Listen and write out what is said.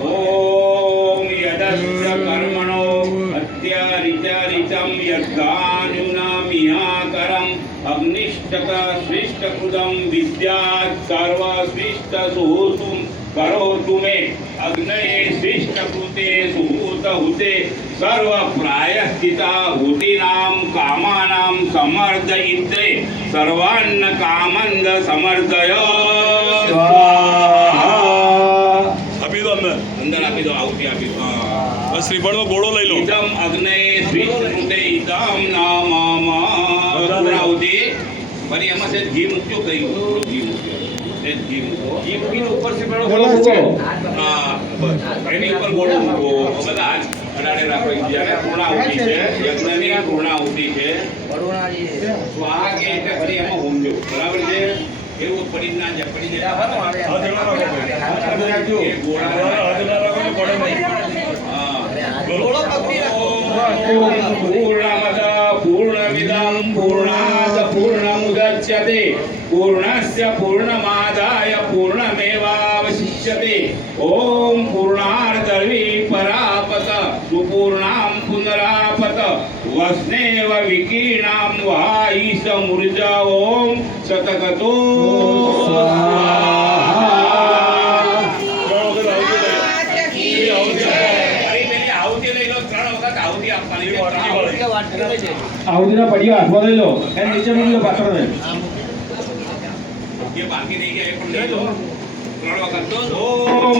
ओम यदस्य कर्मणो अत्यारिचारिचं यद्धानुनामिहाकरम् अग्निष्टक श्रेष्ठकृतं विद्यात् सर्वश्रेष्ठसुहृतं करोतु मे अग्नये श्रेष्ठकृते सुहृतहुते सर्वप्रायश्चिता हुतीनां कामानां समर्दयित्रे सर्वान्न कामन्द समर्दय अंदर आपी दो आहुति आपी दो बस श्रीफळ નો ગોળો લઈ લો ઇદમ અગ્નય શ્રીકૃતે ઇદમ નામા પૂર્ણાહુતિ ફરી એમાં છે ઘી મૂક્યો કઈ ઘી મૂક્યો એ ઘી મૂકો ઘી મૂકીને ઉપર શ્રીફળ ગોળો મૂકો હા બસ એની ઉપર ગોળો મૂકો બધા હાથ અડાડે રાખો જ્યારે પૂર્ણાહુતિ છે યજ્ઞની પૂર્ણાહુતિ છે સ્વાહા કે એટલે ફરી એમાં હોમજો બરાબર છે એવું પડી ના જાય પડી જાય પૂર્ણમદ પૂર્ણમિદં પૂર્ણાત પૂર્ણમુદચ્યતે પૂર્ણસ્ય પૂર્ણમાદાય પૂર્ણમેવાવશિષ્યતે ઓમ પૂર્ણાર્ધવી પરાપત સુપૂર્ણાં પુનરાપત વસ્નેવ વિકીર્ણાં વાઈસ મૂર્જા ઓમ શતગતો આहुતિના પડિયા હાથમાં લઈ લો એને નીચે મૂકી લો પાછળ ને જે બાકી રહી ગયા એ પણ લઈ લો 3 વખત ઓમ